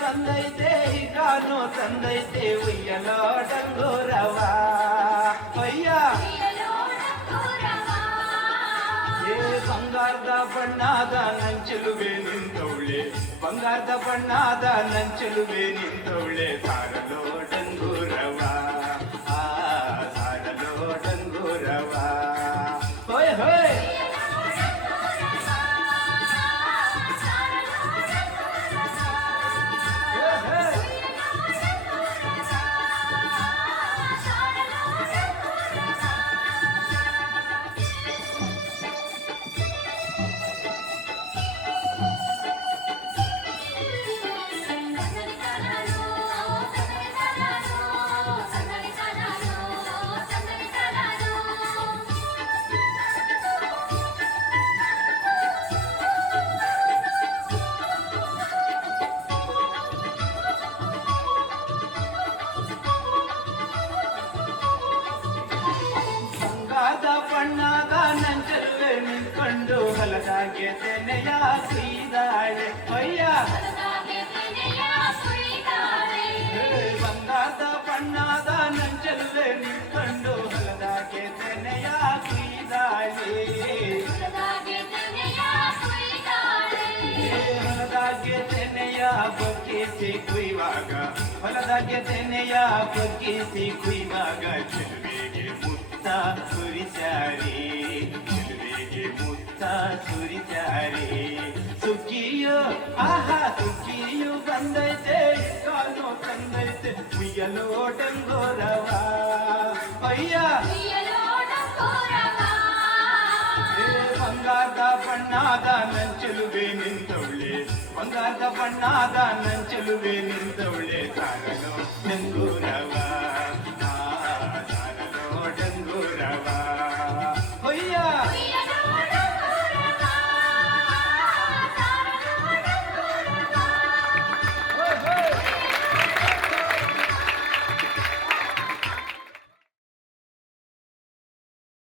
ತಂದೈತೆ ಕಾನು ತಂದೈತೆ ಉಯ್ಯಲೋ ಡಂಗೂರವ ಅಯ್ಯ ಬಂಗಾರದ ಬಣ್ಣದ ನಂಚಲುವೆ ನಿಂತವಳೆ ಬಂಗಾರದ ಬಣ್ಣದ ನಂಚಲುವೆ ನಿಂತವಳೆ ಸಾರಲೋ ಡಂಗೂರವ ಸಾರಲೋ ಡಂಗೂರವ ಹೋಯ್ ಹೋಯ್ ಬಣ್ಣದ ನಂಚಲುವೆ ನಿಂತ್ಕೊಂಡು ಹೊಲದಾಗೆ ತೆನೆಯ ಕುಯ್ದಾಳೆ ಅಯ್ಯ ಬಂಗಾರದ ಬಣ್ಣದ ನಂಚಲುವೆ ನಿಂತ್ಕೊಂಡು ಹೊಲದಾಗೆ ತೆನೆಯ ಕುಯ್ದಾಳೆ ಹೊಲದಾಗೆ ತೆನೆಯ ಬಗ್ಗಿಸಿ ಕುಯ್ವಾಗ ಹೊಲದಾಗೆ ತೆನೆಯ ಬಗ್ಗಿಸಿ ಕುಯ್ವಾಗ ಚೆಲುವೆಗೆ ಮುತ್ತ ಸುರಿಸಾರಿ ಚೆಲುವೆಗೆ ಮುತ್ತ ಸುರಿಸಾರಿ ಸುಗ್ಗಿಯು ಆಹಾ ಸುಗ್ಗಿಯು ಬಂದೈತೆ ಕಾಲು ತಂದೈತೆ ಉಯ್ಯಲೋ ಡಂಗೂರವ ಅಯ್ಯ ಬಂಗಾರದ ಬಣ್ಣದ ನಂಚಲುವೆ ನಿಂತವಳೆ ಬಂಗಾರದ ಬಣ್ಣದ ನಂಚಲುವೆ ನಿಂತವಳೆ ಸಾರಲೋ ಡಂಗೂರವ ಸಾರಲೋ ಡಂಗೂರವ